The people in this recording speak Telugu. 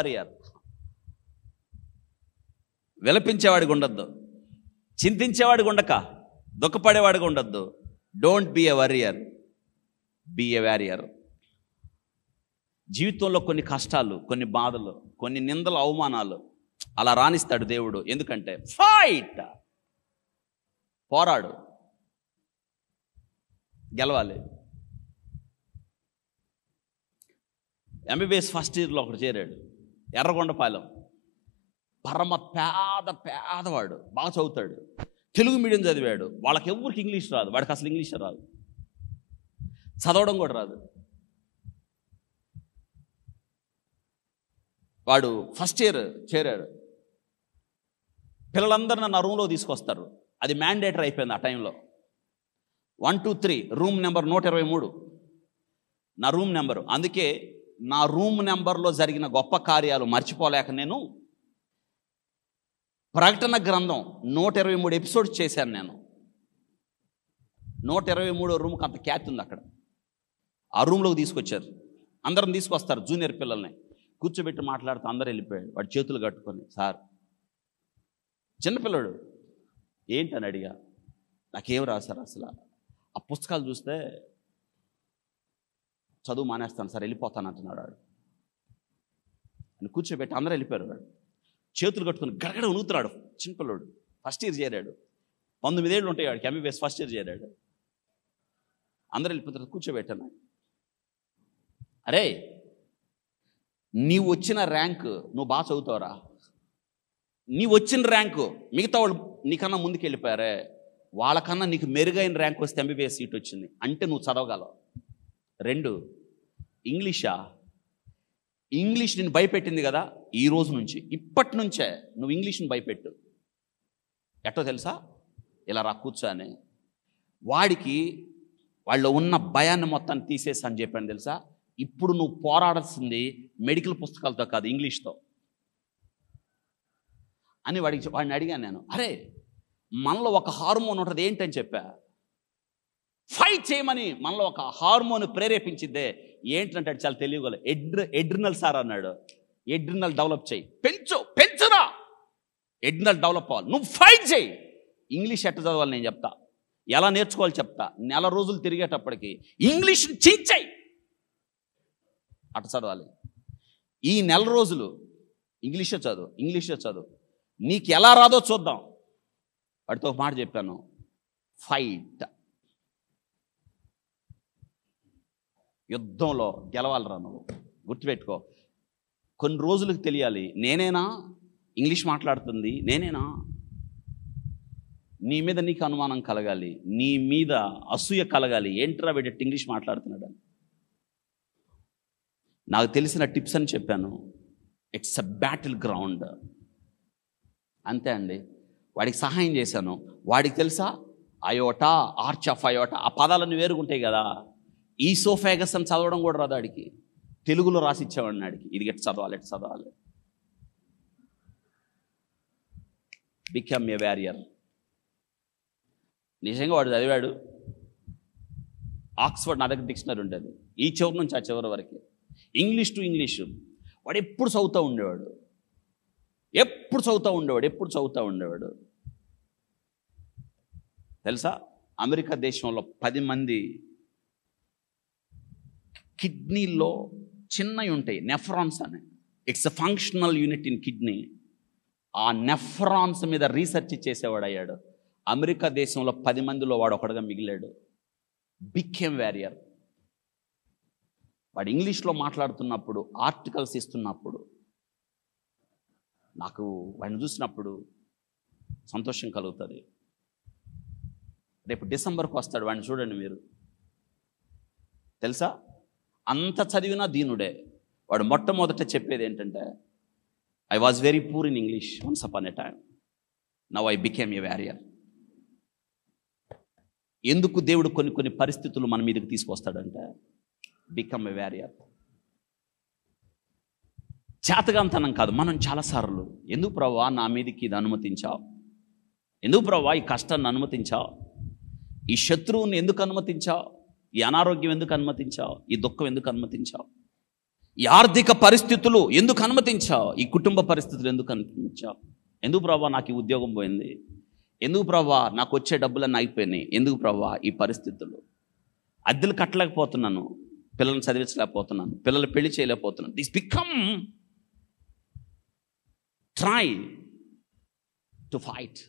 వారియర్. విలపించేవాడిగా ఉండొద్దు, చింతించేవాడిగా ఉండక, దుఃఖపడేవాడిగా ఉండొద్దు. Don't be a warrior, be a warrior. జీవితంలో కొన్ని కష్టాలు, కొన్ని బాధలు, కొన్ని నిందలు, అవమానాలు అలా రాణిస్తాడు దేవుడు. ఎందుకంటే ఫైట్, పోరాడు, గెలవాలి. ఎంబీబీఎస్ ఫస్ట్ ఇయర్లో ఒకటి చేరాడు, ఎర్రగొండపాలెం. పరమ పేదవాడు, బాగా చదువుతాడు, తెలుగు మీడియం చదివాడు. వాళ్ళకి ఎవరికి ఇంగ్లీష్ రాదు, వాడికి అసలు ఇంగ్లీష్ రాదు, చదవడం కూడా రాదు. వాడు ఫస్ట్ ఇయర్ చేరాడు. పిల్లలందరూ నా రూమ్లో తీసుకొస్తారు, అది మ్యాండేటరీ అయిపోయింది ఆ టైంలో. 1 2 3 రూమ్ నెంబర్ 123 నా రూమ్ నెంబరు. అందుకే నా రూమ్ నెంబర్లో జరిగిన గొప్ప కార్యాలు మర్చిపోలేక నేను ప్రకటన గ్రంథం 123 ఎపిసోడ్స్ చేశాను. నేను 123 రూమ్కి అంత క్యాత్ ఉంది అక్కడ. ఆ రూమ్లోకి తీసుకొచ్చారు, అందరం తీసుకొస్తారు, జూనియర్ పిల్లల్ని కూర్చోబెట్టి మాట్లాడుతూ అందరూ వెళ్ళిపోయాడు. వాడు చేతులు కట్టుకొని, సార్, చిన్నపిల్లడు, ఏంటని అడిగా. నాకేం రాదు సార్, అసలు ఆ పుస్తకాలు చూస్తే చదువు మానేస్తాను సార్, వెళ్ళిపోతాను అంటున్నాడు వాడు. అని కూర్చోబెట్టి అందరూ వెళ్ళిపోయారు. వాడు చేతులు కట్టుకుని గడగడ ఉనుగుతున్నాడు. చిన్నపిల్లడు, ఫస్ట్ ఇయర్ చేరాడు, 19 ఏళ్ళు ఉంటాయి వాడికి. ఎంబీబీఎస్ ఫస్ట్ ఇయర్ చేరాడు. అందరూ వెళ్ళిపోతారు, కూర్చోబెట్టాను. అరే, నీవు వచ్చిన ర్యాంక్ నువ్వు బాగా చదువుతావురా, నీవు వచ్చిన ర్యాంకు మిగతా వాళ్ళు నీకన్నా ముందుకు వెళ్ళిపోయారే, వాళ్ళకన్నా నీకు మెరుగైన ర్యాంక్ వస్తే ఎంబీబీఎస్ సీట్ వచ్చింది అంటే నువ్వు చదవగలవు. 2, ఇంగ్లీషా, ఇంగ్లీష్ నేను భయపెట్టింది కదా, ఈ రోజు నుంచి, ఇప్పటి నుంచే నువ్వు ఇంగ్లీష్ని భయపెట్టు. ఎట్టో తెలుసా, ఇలా రా కూర్చో అని. వాడికి వాళ్ళు ఉన్న భయాన్ని మొత్తాన్ని తీసేసి అని చెప్పాను తెలుసా. ఇప్పుడు నువ్వు పోరాడాల్సింది మెడికల్ పుస్తకాలతో కాదు, ఇంగ్లీష్తో అని వాడిని అడిగాను నేను. అరే, మనలో ఒక హార్మోన్ ఉంటుంది, ఏంటని చెప్పా. ఫైట్ చేయమని మనలో ఒక హార్మోన్ ప్రేరేపించిద్దే. ఏంటంటే చాలా తెలియగల ఎడ్రినల్ సార్ అన్నాడు. ఎడ్రినల్ డెవలప్ చేయి, పెంచురా, ఎడ్రినల్ డెవలప్ అవ్వాలి, నువ్వు ఫైట్ చేయి. ఇంగ్లీష్ ఎట్ట చదవాలి నేను చెప్తా, ఎలా నేర్చుకోవాలి చెప్తా. నెల రోజులు తిరిగేటప్పటికి ఇంగ్లీష్ చించాయి, అట్ట చదవాలి. ఈ నెల రోజులు ఇంగ్లీషే చదువు, నీకు ఎలా రాదో చూద్దాం. వాడితో ఒక మాట చెప్పాను, ఫైట్. యుద్ధంలో గెలవాలరా నువ్వు, గుర్తుపెట్టుకో. కొన్ని రోజులకు తెలియాలి, నేనేనా ఇంగ్లీష్ మాట్లాడుతుంది, నేనేనా. నీ మీద నీకు అనుమానం కలగాలి, నీ మీద అసూయ కలగాలి, ఏంట్రా వీడెట్ ఇంగ్లీష్ మాట్లాడుతున్నాడు అని. నాకు తెలిసిన టిప్స్ అని చెప్పాను. ఇట్స్ అ బ్యాటిల్ గ్రౌండ్, అంతే అండి. వాడికి సహాయం చేశాను. వాడికి తెలుసా, అయోటా, ఆర్చ్ ఆఫ్ అయోటా, ఆ పదాలన్నీ వేరుగుంటాయి కదా. ఈసోఫాగస్ అని చదవడం కూడా రాదు వాడికి, తెలుగులో రాసి ఇచ్చేవాడిని వాడికి, ఇది ఎట్టు చదవాలి. Become a warrior. నిజంగా వాడు చదివాడు. ఆక్స్ఫర్డ్ నా దగ్గర డిక్షనరీ ఉండేది, ఈ చివరి నుంచి ఆ చివరి వరకు, ఇంగ్లీష్ టు ఇంగ్లీషు. వాడు ఎప్పుడు చదువుతూ ఉండేవాడు. తెలుసా, అమెరికా దేశంలో 10 మంది కిడ్నీలో చిన్నవి ఉంటాయి, నెఫ్రాన్స్ అని. It's a functional unit in kidney. ఆ నెఫ్రాన్స్ మీద రీసెర్చ్ చేసేవాడు అయ్యాడు. అమెరికా దేశంలో 10 మందిలో వాడు ఒకడుగా మిగిలాడు. Became warrior. వాడు ఇంగ్లీష్లో మాట్లాడుతున్నప్పుడు, ఆర్టికల్స్ ఇస్తున్నప్పుడు, నాకు వాడిని చూసినప్పుడు సంతోషం కలుగుతుంది. రేపు డిసెంబర్కి వస్తాడు, వాడిని చూడండి మీరు. తెలుసా, అంత చదివినా దీనుడే. వాడు మొట్టమొదట చెప్పేది ఏంటంటే, I was very poor in English once upon a time, now I became a warrior. ఎందుకు దేవుడు కొన్ని పరిస్థితులు మన మీదకి తీసుకొస్తాడంటే, బికమ్ ఏ వారియర్. చేతగాంతనం కాదు. మనం చాలాసార్లు, ఎందుకు ప్రభువా నా మీదకి ఇది అనుమతించావు, ఎందుకు ప్రభువా ఈ కష్టాన్ని అనుమతించావు, ఈ శత్రువుని ఎందుకు అనుమతించావు, ఈ అనారోగ్యం ఎందుకు అనుమతించావు, ఈ దుఃఖం ఎందుకు అనుమతించావు, ఈ ఆర్థిక పరిస్థితులు ఎందుకు అనుమతించావు? ఈ కుటుంబ పరిస్థితులు ఎందుకు అనుమతించావు? ఎందుకు ప్రభా నాకు ఈ ఉద్యోగం పోయింది? ఎందుకు ప్రభా నాకు వచ్చే డబ్బులన్నీ అయిపోయినాయి? ఎందుకు ప్రభా ఈ పరిస్థితులు? అద్దెలు కట్టలేకపోతున్నాను, పిల్లల్ని చదివించలేకపోతున్నాను, పిల్లలు పెళ్లి చేయలేకపోతున్నాను. This become try to fight.